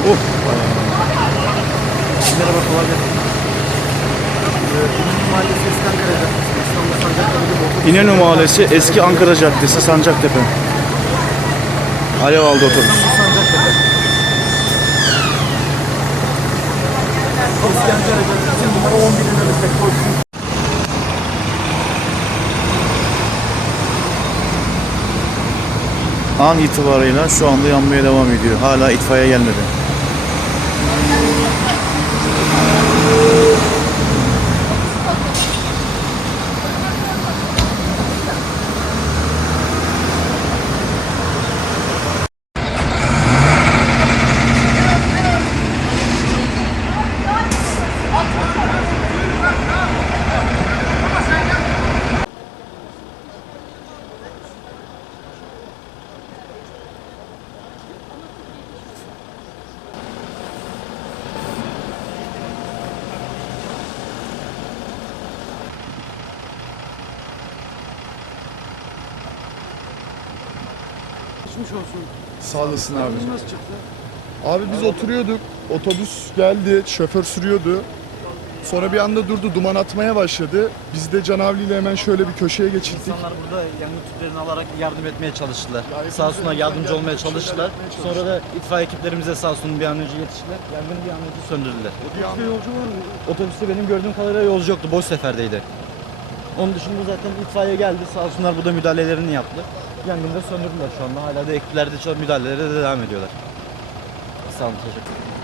Of bayağı. Merhaba kolay gelsin. İnönü Mahallesi eski Ankara Caddesi. İstanbul Sancaktepe'de Sancaktepe. Alev aldı otobüs. An itibarıyla şu anda yanmaya devam ediyor. Hala itfaiye gelmedi. Geçmiş olsun. Sağ olasın abi. Nasıl çıktı? Abi biz oturuyorduk. Otobüs geldi. Şoför sürüyordu. Sonra bir anda durdu. Duman atmaya başladı. Biz de Canavli ile hemen şöyle bir köşeye geçildik. İnsanlar burada yangın tüplerini alarak yardım etmeye çalıştılar. Ya Sağ olsunlar yardımcı olmaya şeyler çalıştılar. yapmaya çalıştılar. Sonra da itfaiye ekiplerimize sağ olsun bir an önce yetiştiler. Yangını bir an önce söndürdüler. Otobüste yolcu var mı? Otobüste benim gördüğüm kadarıyla yolcu yoktu. Boş seferdeydi. Onun dışında zaten itfaiye geldi. Sağ olsunlar burada müdahalelerini yaptı. Yangını da söndürdüler şu anda. Hala da ekipler de çal- müdahalelere de devam ediyorlar. Sağ olun teşekkür ederim.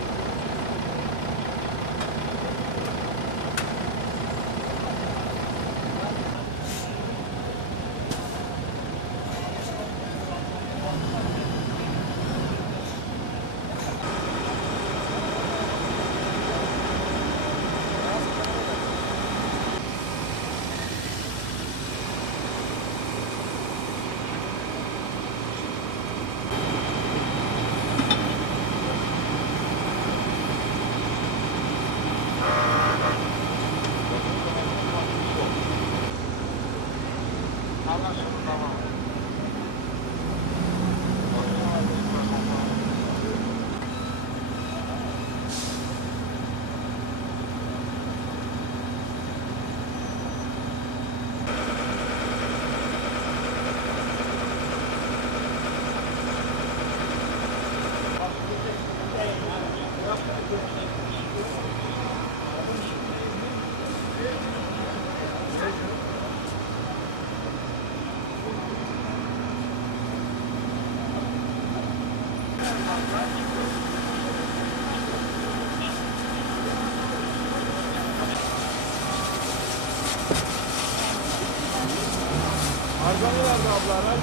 Arkamı verdi abla araç.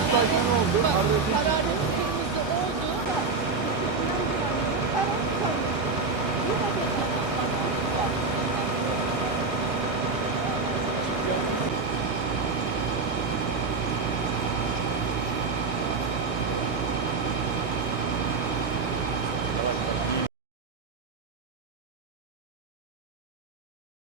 Üç dakika oldu. Arada